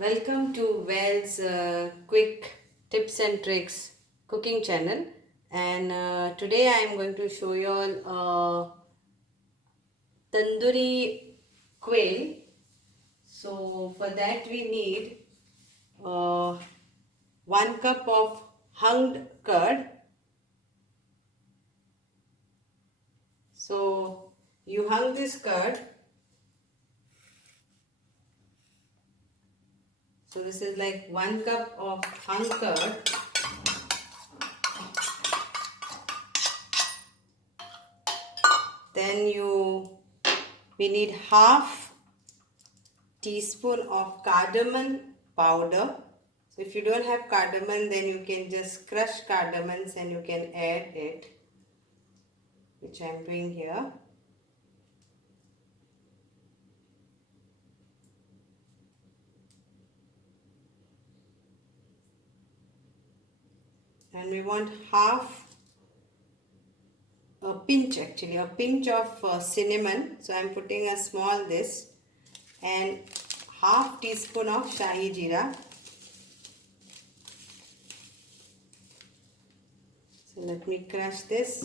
Welcome to Well's quick tips and tricks cooking channel, and today I am going to show you all tandoori quail. So for that we need 1 cup of hunged curd. So you hung this curd. So this is like 1 cup of hung curd. Then we need half teaspoon of cardamom powder. So if you don't have cardamom, then you can just crush cardamoms and you can add it, which I am doing here. And we want a pinch of cinnamon. So I am putting a small this, and half teaspoon of shahi jeera. So let me crush this.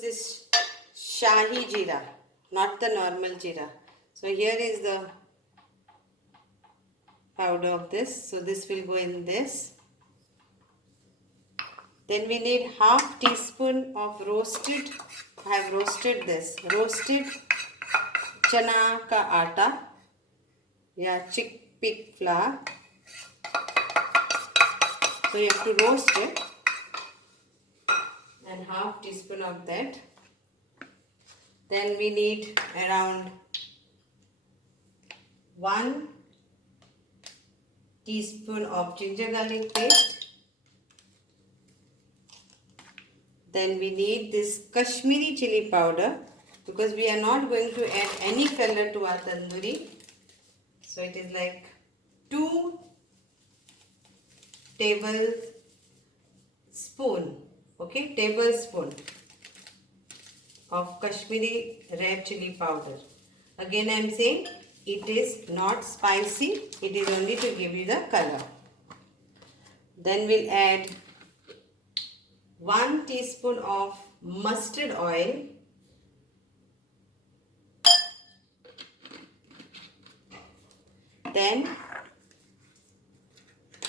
This shahi jeera, not the normal jeera. So here is the powder of this. So this will go in this. Then we need half teaspoon of roasted. I have roasted chana ka atta, yeah, chickpea flour. So you have to roast it, and half teaspoon of that. Then we need around 1 teaspoon of ginger garlic paste. Then we need this Kashmiri chili powder, because we are not going to add any color to our tandoori. So it is like 2 tablespoon of Kashmiri red chili powder. Again I am saying it is not spicy, it is only to give you the color. Then we'll add 1 teaspoon of mustard oil. Then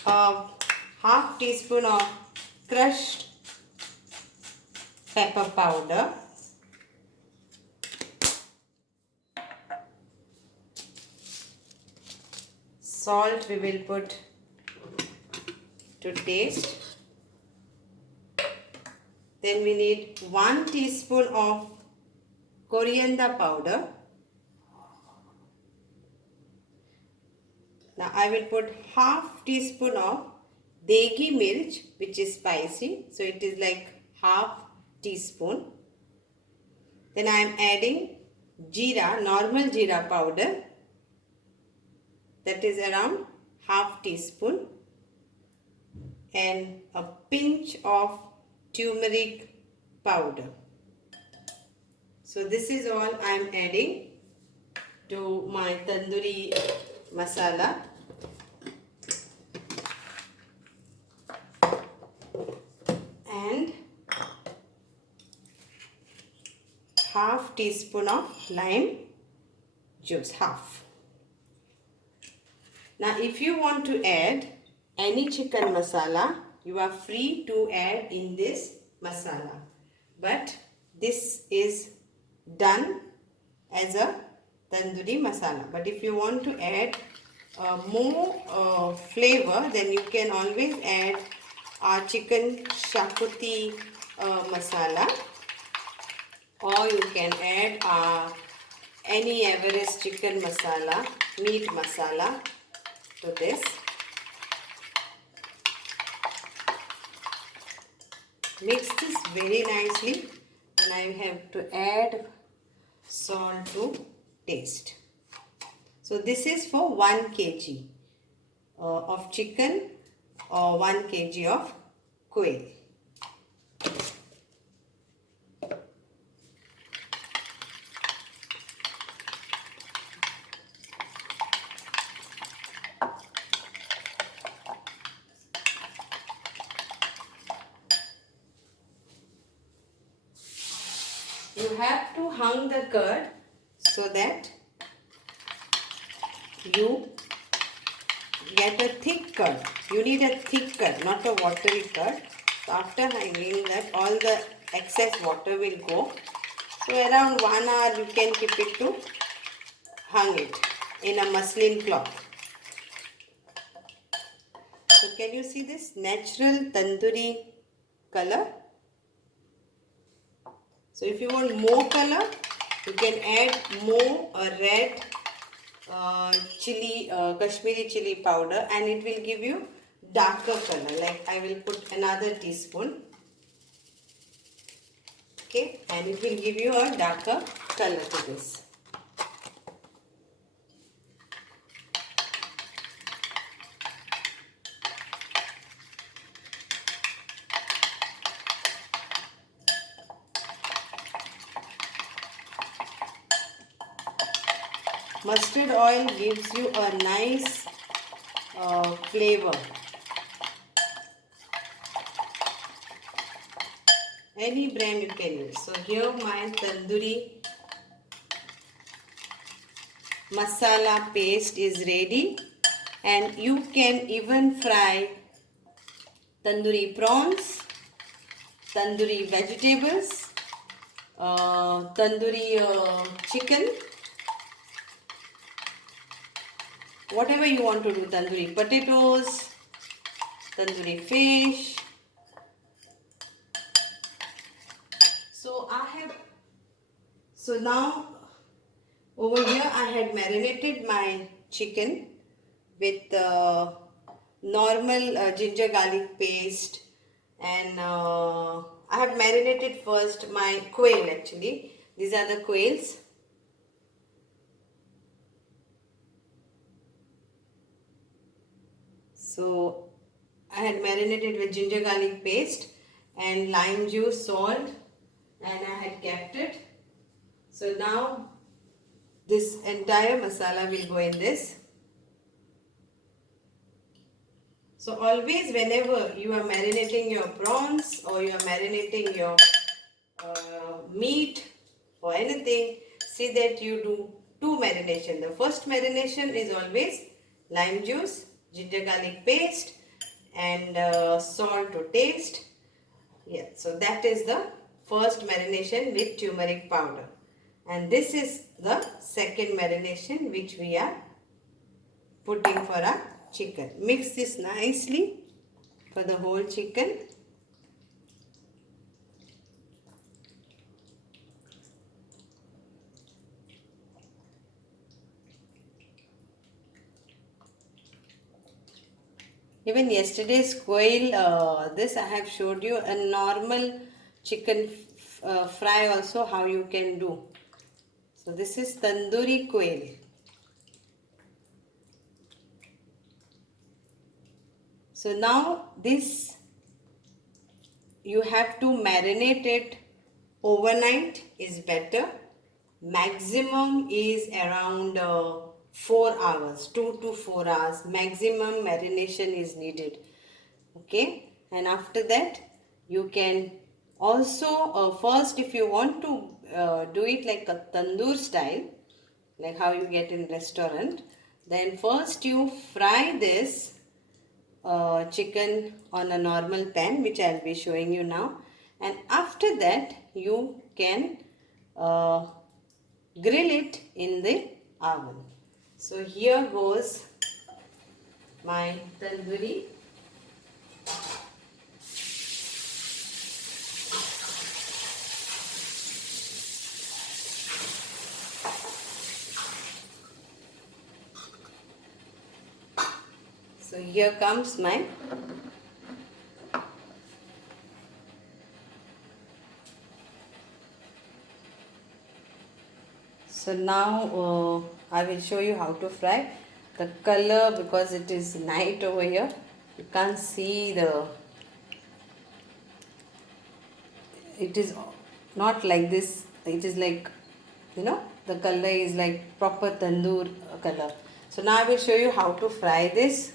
half teaspoon of crushed pepper powder. Salt we will put to taste. Then we need 1 teaspoon of coriander powder. Now I will put half teaspoon of degi mirch, which is spicy. So it is like half teaspoon. Then I am adding jeera, normal jeera powder. That is around half teaspoon. And a pinch of turmeric powder. So this is all I am adding to my tandoori masala. And half teaspoon of lime juice, half. Now if you want to add any chicken masala, you are free to add in this masala. But this is done as a tandoori masala. But if you want to add more flavor, then you can always add our chicken shakuti masala, or you can add any Everest chicken masala, meat masala to this. Mix this very nicely, and and I have to add salt to taste. So this is for 1 kg of chicken or 1 kg of quail. You have to hang the curd so that you get a thick curd. You need a thick curd, not a watery curd. So after hanging that, all the excess water will go. So around 1 hour you can keep it to hang it in a muslin cloth. So can you see this natural tandoori color? So if you want more color, you can add more red chili, Kashmiri chili powder, and it will give you darker color. Like I will put another teaspoon. Okay, and it will give you a darker color to this. Mustard oil gives you a nice flavor. Any brand you can use. So here my tandoori masala paste is ready, and you can even fry tandoori prawns, tandoori vegetables, tandoori chicken, whatever you want to do, tandoori potatoes, tandoori fish. So now over here I had marinated my chicken with normal ginger garlic paste, and I have marinated first my quail. Actually, these are the quails. So I had marinated with ginger garlic paste and lime juice, salt, and I had kept it. So now this entire masala will go in this. So always whenever you are marinating your prawns or you are marinating your meat or anything, see that you do 2 marination. The first marination is always lime juice, ginger garlic paste, and salt to taste. Yeah, so that is the first marination with turmeric powder. And this is the second marination which we are putting for our chicken. Mix this nicely for the whole chicken. Even yesterday's quail, this I have showed you a normal chicken fry also how you can do. So this is tandoori quail. So now this you have to marinate it overnight is better. Maximum is around 4 hours, 2 to 4 hours. Maximum marination is needed. Okay, and after that you can also first, if you want to do it like a tandoor style, like how you get in restaurant, then first you fry this chicken on a normal pan, which I will be showing you now, and after that you can grill it in the oven. So here goes my tandoori. So here comes my So now I will show you how to fry. The color, because it is night over here, you can't see it is not like this. It is like, the color is like proper tandoor color. So now I will show you how to fry this.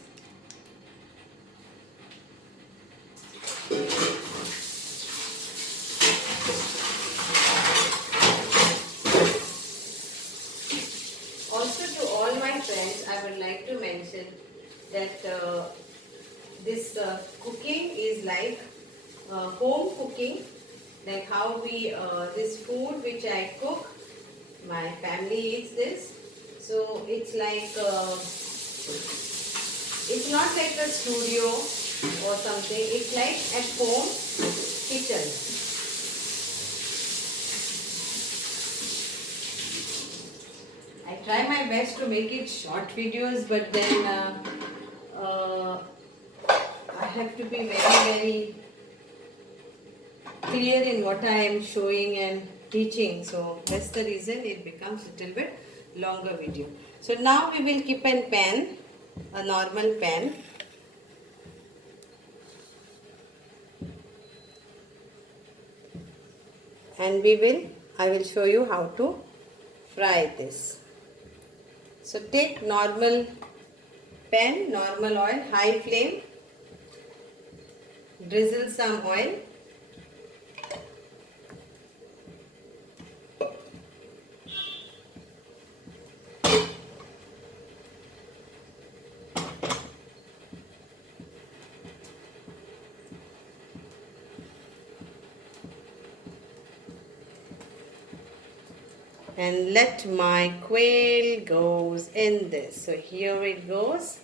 Also, to all my friends, I would like to mention that this cooking is like home cooking, like how we this food which I cook, my family eats this. So it's like it's not like a studio or something. It's like at home kitchen. I try my best to make it short videos, but then I have to be very, very clear in what I am showing and teaching. So that's the reason it becomes a little bit longer video. So now we will keep a pan, a normal pan. And I will show you how to fry this. So take normal pan, normal oil, high flame, drizzle some oil. And let my quail goes in this. So here it goes.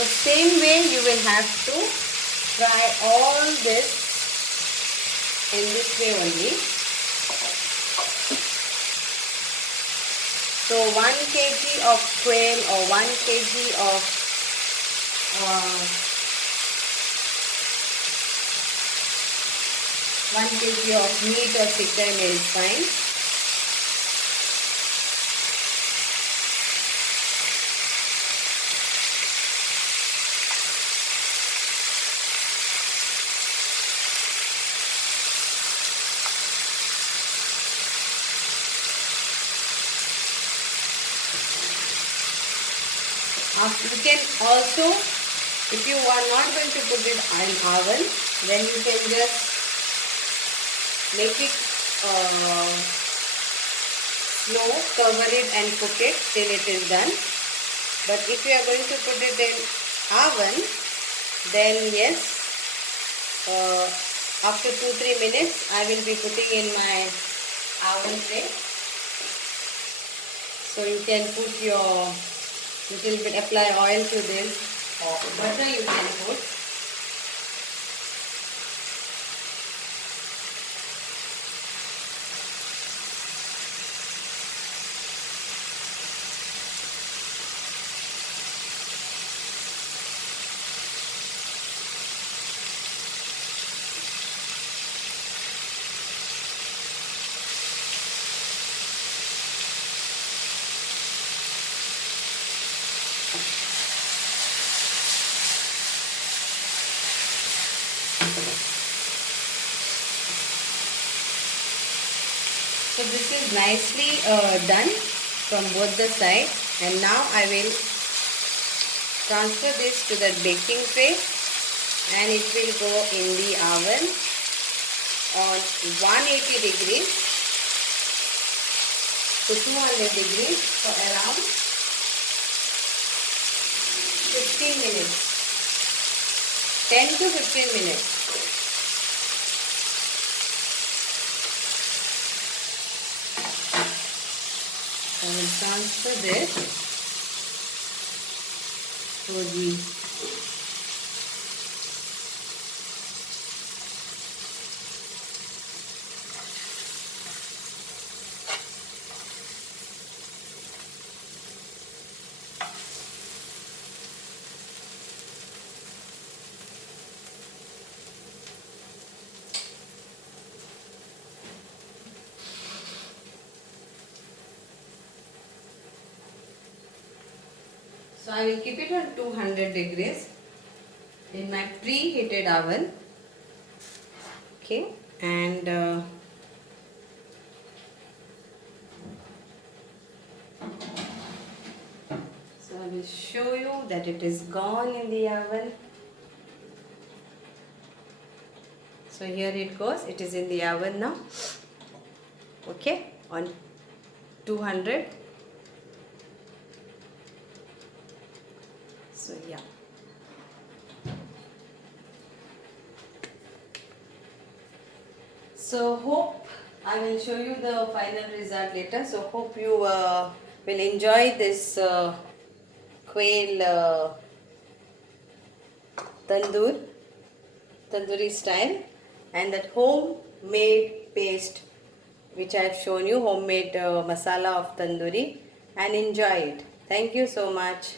So same way you will have to fry all this in this way only. So 1 kg of quail or 1 kg of 1 kg of meat or chicken is fine. You can also, if you are not going to put it in oven, then you can just make it slow, cover it and cook it till it is done. But if you are going to put it in oven, then yes, after 2-3 minutes I will be putting in my oven tray. So you can put your little bit, apply oil to this, or butter you can put. So this is nicely done from both the sides, and now I will transfer this to the baking tray, and it will go in the oven on 180 degrees to 200 degrees for around 15 minutes, 10 to 15 minutes. I will transfer this to the So I will keep it on 200 degrees in my preheated oven. Okay, and so I will show you that it is gone in the oven. So here it goes, it is in the oven now. Okay, on 200. So yeah. So hope I will show you the final result later. So hope you will enjoy this quail tandoori style, and that homemade paste which I have shown you, homemade masala of tandoori, and enjoy it. Thank you so much.